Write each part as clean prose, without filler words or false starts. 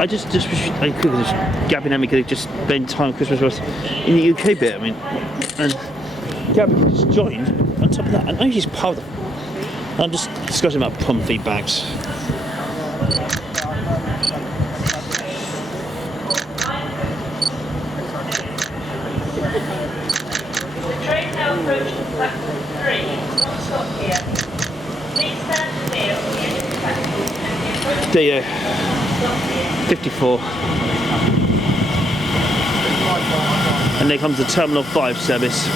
I just wish I could just Gabby and Emmy could have just spent time Christmas with us in the UK bit. I mean, and Gabby could just joined on top of that, and I know she's part of it. I'm just discussing about prom feedbacks. Train now approaching platform 3, not stop here. Please stand clear on the end of the platform and the approach. There you go. Stop here. 54. And there comes the Terminal 5 service.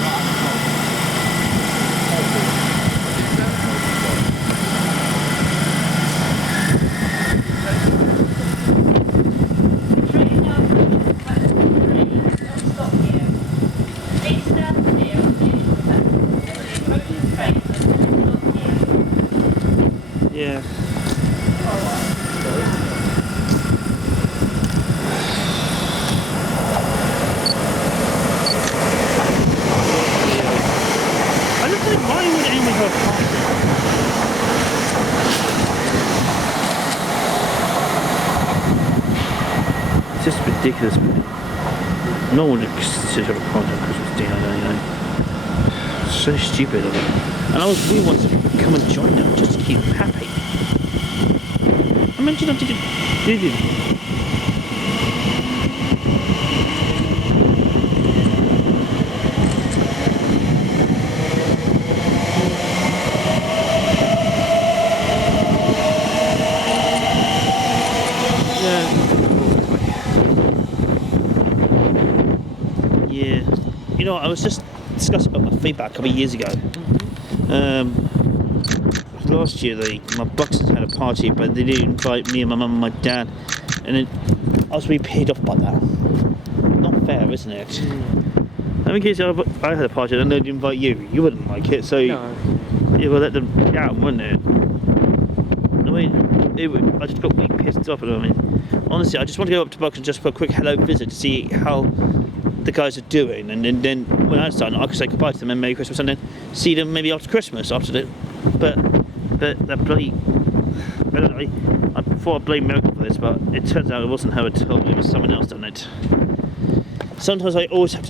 Train now approaching platform 3, not stop here. Please stand clear on the end of the platform and the approaching train does not stop here. Yeah. I don't think why would anyone go past it? It's just ridiculous. No one would consider a contact Christmas Day, I don't know. So stupid of it. And we wanted to come and join them just to keep them happy. I mentioned I did. Yeah. You know, I was just discussing about my feedback a couple of years ago. Last year, my Buxtons had a party, but they didn't invite me and my mum and my dad, and I was really paid off by that. Not fair, isn't it? I mean, kids, I had a party and they'd invite you. You wouldn't like it, so No. you would let them down, wouldn't it? I mean, I just got really pissed off. I mean, honestly, I just want to go up to Buxton just for a quick hello visit to see how the guys are doing, and then when I start, I could say goodbye to them and Merry Christmas, and then see them maybe after Christmas after it. But that bloody, I thought I blamed Miracle for this, but it turns out it wasn't her at all. It was someone else done it. Sometimes I always have